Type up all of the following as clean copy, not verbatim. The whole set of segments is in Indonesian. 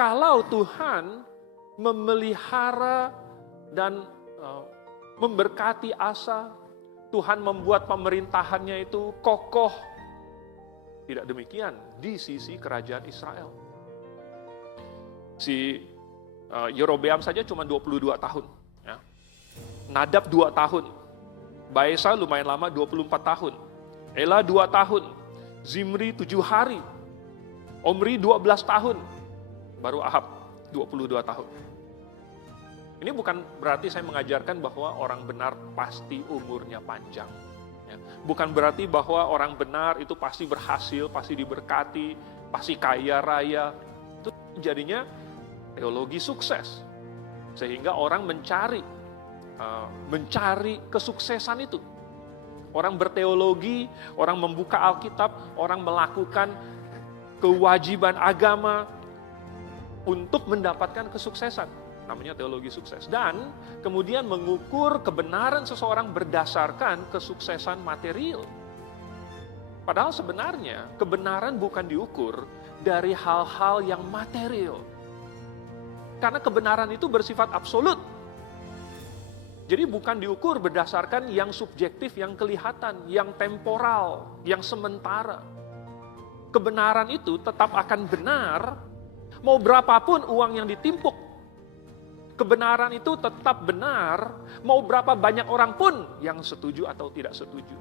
Kalau Tuhan memelihara dan memberkati Asa, Tuhan membuat pemerintahannya itu kokoh. Tidak demikian di sisi kerajaan Israel. Si Yerobeam saja cuma 22 tahun. Ya. Nadab 2 tahun. Baesa lumayan lama 24 tahun. Ela 2 tahun. Zimri 7 hari. Omri 12 tahun. Baru Ahab 22 tahun. Ini bukan berarti saya mengajarkan bahwa orang benar pasti umurnya panjang. Ya. Bukan berarti bahwa orang benar itu pasti berhasil, pasti diberkati, pasti kaya raya. Itu jadinya teologi sukses. Sehingga orang mencari kesuksesan itu. Orang berteologi, orang membuka Alkitab, orang melakukan kewajiban agama untuk mendapatkan kesuksesan. Namanya teologi sukses. Dan kemudian mengukur kebenaran seseorang berdasarkan kesuksesan material. Padahal sebenarnya kebenaran bukan diukur dari hal-hal yang material. Karena kebenaran itu bersifat absolut. Jadi bukan diukur berdasarkan yang subjektif, yang kelihatan, yang temporal, yang sementara. Kebenaran itu tetap akan benar, mau berapapun uang yang ditimpuk. Kebenaran itu tetap benar, mau berapa banyak orang pun yang setuju atau tidak setuju.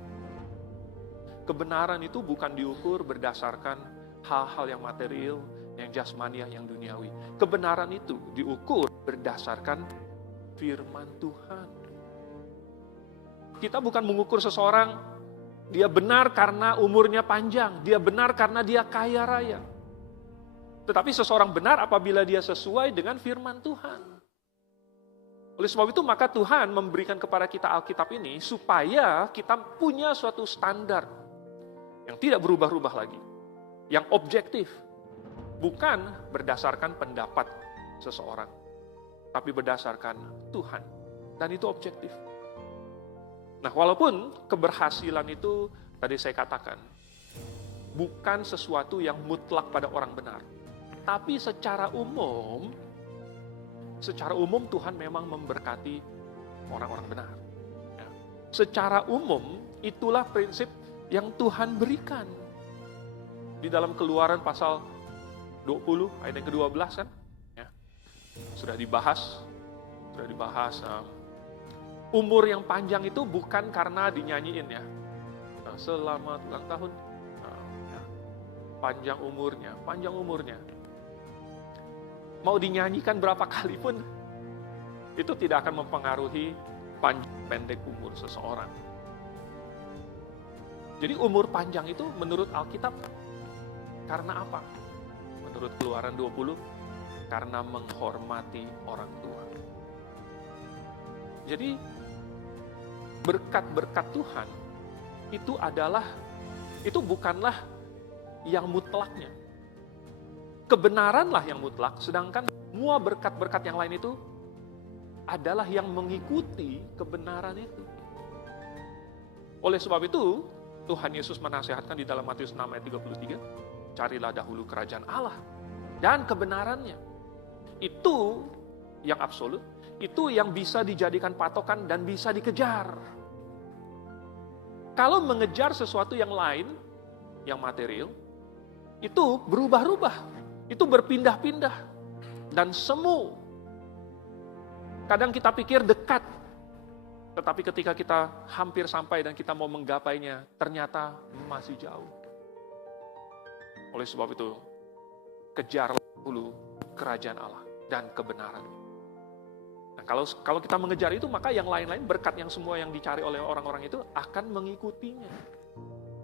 Kebenaran itu bukan diukur berdasarkan hal-hal yang material, yang jasmaniah, yang duniawi. Kebenaran itu diukur berdasarkan firman Tuhan. Kita bukan mengukur seseorang, dia benar karena umurnya panjang, dia benar karena dia kaya raya. Tetapi seseorang benar apabila dia sesuai dengan firman Tuhan. Oleh sebab itu maka Tuhan memberikan kepada kita Alkitab ini supaya kita punya suatu standar yang tidak berubah-ubah lagi. Yang objektif. Bukan berdasarkan pendapat seseorang. Tapi berdasarkan Tuhan. Dan itu objektif. Nah, walaupun keberhasilan itu tadi saya katakan bukan sesuatu yang mutlak pada orang benar. Tapi secara umum Tuhan memang memberkati orang-orang benar. Ya. Secara umum, itulah prinsip yang Tuhan berikan. Di dalam Keluaran pasal 20, ayat yang ke-12 kan, ya. Sudah dibahas. Umur yang panjang itu bukan karena dinyanyiin ya. Selamat ulang tahun. Ya. Panjang umurnya. Mau dinyanyikan berapa kali pun, itu tidak akan mempengaruhi panjang pendek umur seseorang. Jadi umur panjang itu menurut Alkitab, karena apa? Menurut Keluaran 20, karena menghormati orang tua. Jadi, berkat-berkat Tuhan, itu bukanlah yang mutlaknya. Kebenaranlah yang mutlak, sedangkan semua berkat-berkat yang lain itu adalah yang mengikuti kebenaran itu. Oleh sebab itu, Tuhan Yesus menasihatkan di dalam Matius 6 ayat 33, carilah dahulu kerajaan Allah dan kebenarannya. Itu yang absolut, itu yang bisa dijadikan patokan dan bisa dikejar. Kalau mengejar sesuatu yang lain, yang material, itu berubah-ubah. Itu berpindah-pindah dan semu. Kadang kita pikir dekat, tetapi ketika kita hampir sampai dan kita mau menggapainya, ternyata masih jauh. Oleh sebab itu, kejarlah dulu kerajaan Allah dan kebenaran. Nah, kalau kita mengejar itu, maka yang lain-lain berkat yang semua yang dicari oleh orang-orang itu akan mengikutinya.